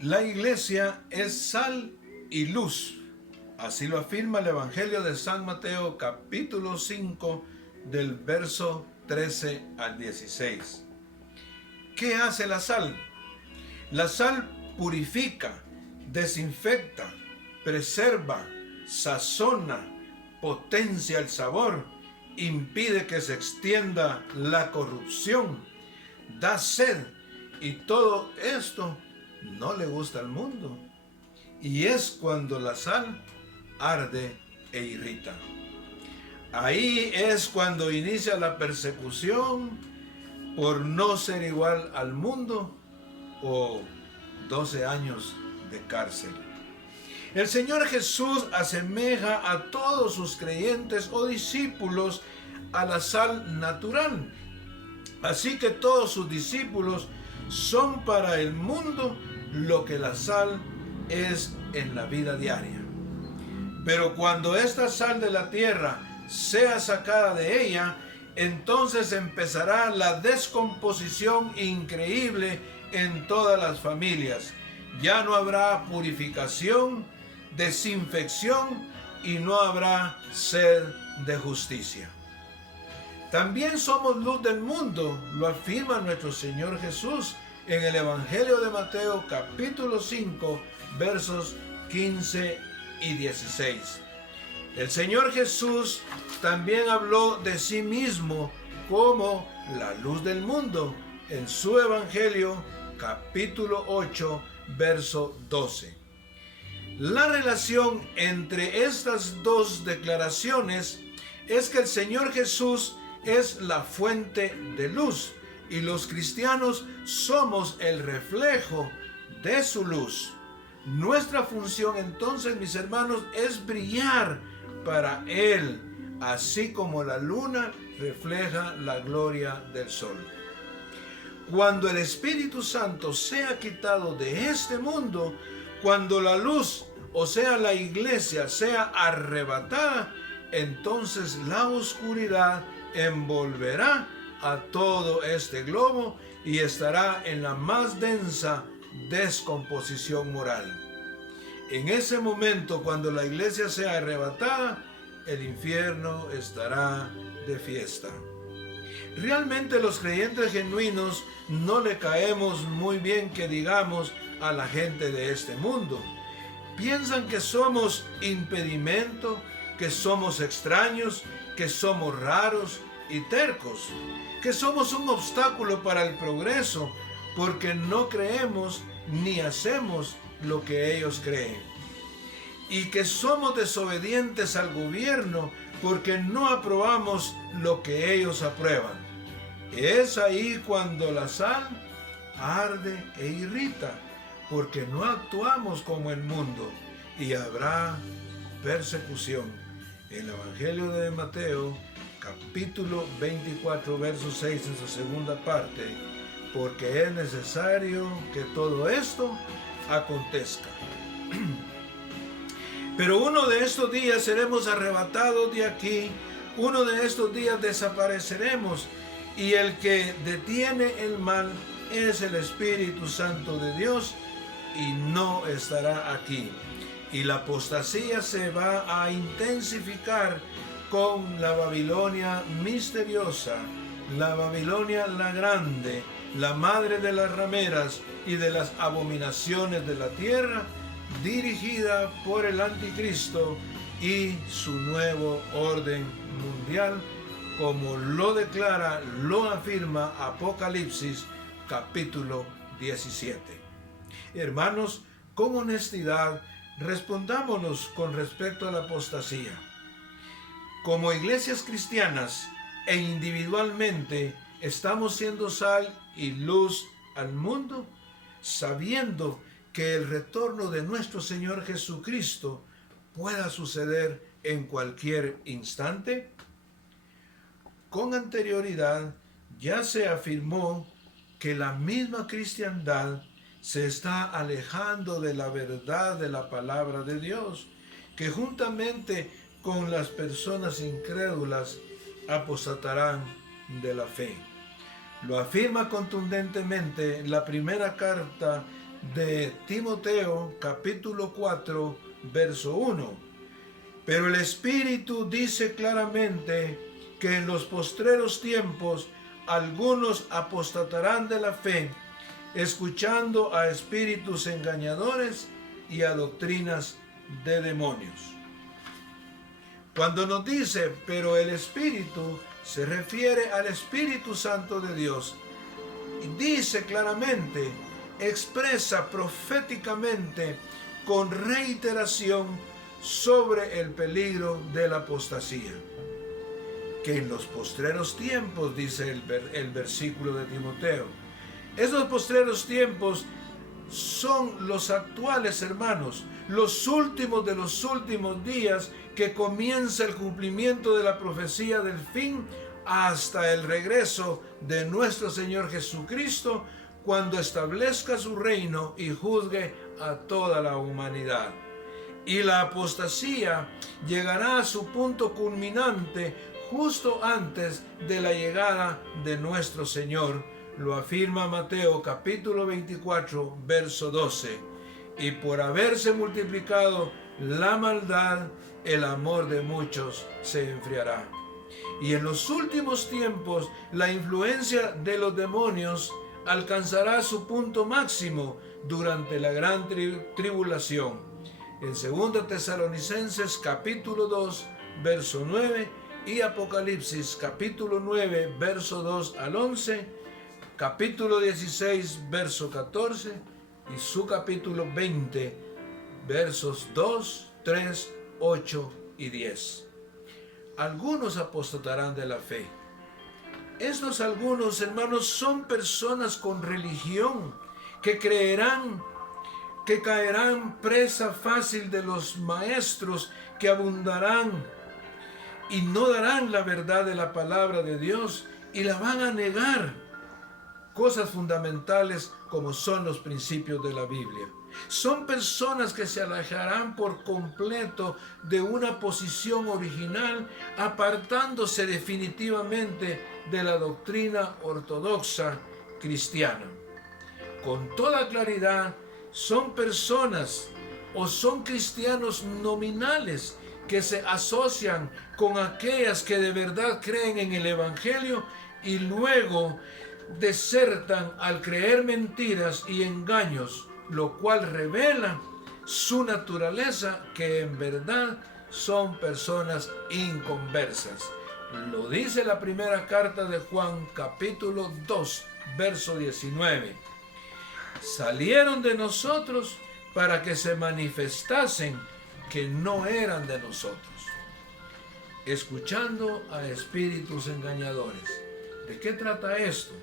La iglesia es sal y luz. Así lo afirma el Evangelio de San Mateo, capítulo 5, del verso 13 al 16. ¿Qué hace la sal? La sal purifica, desinfecta, preserva, sazona, potencia el sabor, impide que se extienda la corrupción, da sed, y todo esto no le gusta al mundo. Y es cuando la sal arde e irrita. Ahí es cuando inicia la persecución por no ser igual al mundo o 12 años de cárcel. El Señor Jesús asemeja a todos sus creyentes o discípulos a la sal natural. Así que todos sus discípulos son para el mundo lo que la sal es en la vida diaria. Pero cuando esta sal de la tierra sea sacada de ella, entonces empezará la descomposición increíble en todas las familias. Ya no habrá purificación, desinfección y no habrá sed de justicia. También somos luz del mundo, lo afirma nuestro Señor Jesús en el Evangelio de Mateo capítulo 5, versos 15 y 16. El Señor Jesús también habló de sí mismo como la luz del mundo en su Evangelio capítulo 8, verso 12. La relación entre estas dos declaraciones es que el Señor Jesús es la fuente de luz y los cristianos somos el reflejo de su luz. Nuestra función entonces, mis hermanos, es brillar para Él, así como la luna refleja la gloria del sol. Cuando el Espíritu Santo sea quitado de este mundo, cuando la luz, o sea la iglesia, sea arrebatada, entonces la oscuridad envolverá a todo este globo y estará en la más densa descomposición moral. En ese momento, cuando la iglesia sea arrebatada, el infierno estará de fiesta. Realmente los creyentes genuinos no le caemos muy bien, que digamos, a la gente de este mundo. Piensan que somos impedimento, que somos extraños, que somos raros y tercos, que somos un obstáculo para el progreso, porque no creemos ni hacemos lo que ellos creen, y que somos desobedientes al gobierno porque no aprobamos lo que ellos aprueban. Es ahí cuando la sal arde e irrita, porque no actuamos como el mundo, y habrá persecución. El Evangelio de Mateo, capítulo 24, verso 6, en su segunda parte, porque es necesario que todo esto acontezca. Pero uno de estos días seremos arrebatados de aquí, uno de estos días desapareceremos, y el que detiene el mal es el Espíritu Santo de Dios, y no estará aquí. Y la apostasía se va a intensificar con la Babilonia misteriosa, la Babilonia la grande, la madre de las rameras y de las abominaciones de la tierra, dirigida por el anticristo y su nuevo orden mundial, como lo declara, lo afirma Apocalipsis capítulo 17. Hermanos, con honestidad, respondámonos con respecto a la apostasía. Como iglesias cristianas e individualmente, ¿estamos siendo sal y luz al mundo, sabiendo que el retorno de nuestro Señor Jesucristo pueda suceder en cualquier instante? Con anterioridad ya se afirmó que la misma cristiandad se está alejando de la verdad de la palabra de Dios, que juntamente con las personas incrédulas apostatarán de la fe. Lo afirma contundentemente la primera carta de Timoteo, capítulo 4, verso 1. Pero el Espíritu dice claramente que en los postreros tiempos algunos apostatarán de la fe, escuchando a espíritus engañadores y a doctrinas de demonios. Cuando nos dice, pero el Espíritu, se refiere al Espíritu Santo de Dios. Y dice claramente, expresa proféticamente, con reiteración, sobre el peligro de la apostasía. Que en los postreros tiempos, dice el versículo de Timoteo, esos postreros tiempos son los actuales, hermanos, los últimos de los últimos días, que comienza el cumplimiento de la profecía del fin hasta el regreso de nuestro Señor Jesucristo, cuando establezca su reino y juzgue a toda la humanidad. Y la apostasía llegará a su punto culminante justo antes de la llegada de nuestro Señor. Lo afirma Mateo capítulo 24, verso 12. Y por haberse multiplicado la maldad, el amor de muchos se enfriará. Y en los últimos tiempos, la influencia de los demonios alcanzará su punto máximo durante la gran tribulación. En 2 Tesalonicenses capítulo 2, verso 9 y Apocalipsis capítulo 9, verso 2 al 11, capítulo 16, verso 14 y su capítulo 20, versos 2, 3, 8 y 10. Algunos apostatarán de la fe. Estos algunos, hermanos, son personas con religión que creerán que caerán presa fácil de los maestros que abundarán y no darán la verdad de la palabra de Dios y la van a negar. Cosas fundamentales como son los principios de la Biblia. Son personas que se alejarán por completo de una posición original, apartándose definitivamente de la doctrina ortodoxa cristiana. Con toda claridad, son personas o son cristianos nominales que se asocian con aquellas que de verdad creen en el Evangelio y luego desertan al creer mentiras y engaños, lo cual revela su naturaleza, que en verdad son personas inconversas. Lo dice la primera carta de Juan, capítulo 2, verso 19. Salieron de nosotros para que se manifestasen que no eran de nosotros, escuchando a espíritus engañadores. ¿De qué trata esto?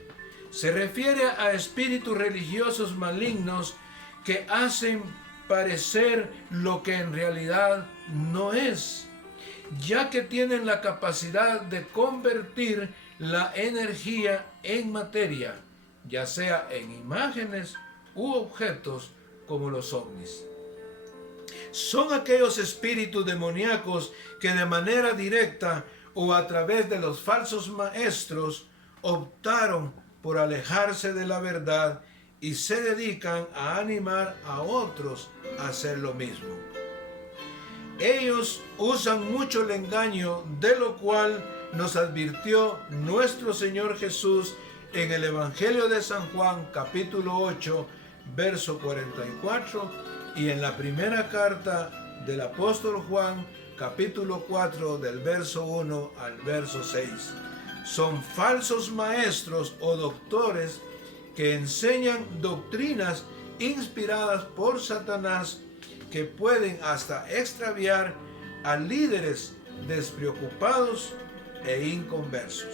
Se refiere a espíritus religiosos malignos que hacen parecer lo que en realidad no es, ya que tienen la capacidad de convertir la energía en materia, ya sea en imágenes u objetos como los ovnis. Son aquellos espíritus demoníacos que de manera directa o a través de los falsos maestros optaron por alejarse de la verdad y se dedican a animar a otros a hacer lo mismo. Ellos usan mucho el engaño, de lo cual nos advirtió nuestro Señor Jesús en el Evangelio de San Juan, capítulo 8, verso 44, y en la primera carta del apóstol Juan, capítulo 4, del verso 1 al verso 6. Son falsos maestros o doctores que enseñan doctrinas inspiradas por Satanás, que pueden hasta extraviar a líderes despreocupados e inconversos.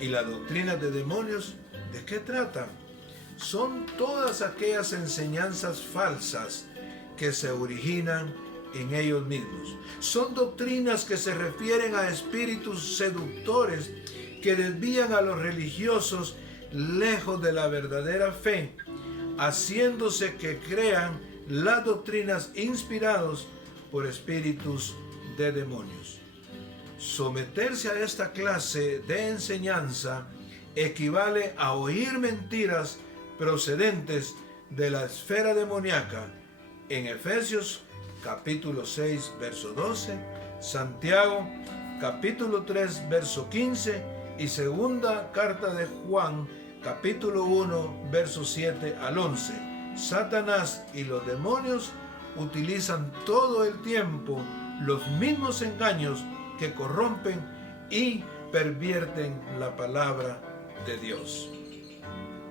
¿Y la doctrina de demonios de qué tratan? Son todas aquellas enseñanzas falsas que se originan en ellos mismos. Son doctrinas que se refieren a espíritus seductores que desvían a los religiosos lejos de la verdadera fe, haciéndose que crean las doctrinas inspiradas por espíritus de demonios. Someterse a esta clase de enseñanza equivale a oír mentiras procedentes de la esfera demoníaca en Efesios capítulo 6, verso 12, Santiago capítulo 3, verso 15 y segunda carta de Juan capítulo 1, verso 7 al 11. Satanás y los demonios utilizan todo el tiempo los mismos engaños que corrompen y pervierten la palabra de Dios.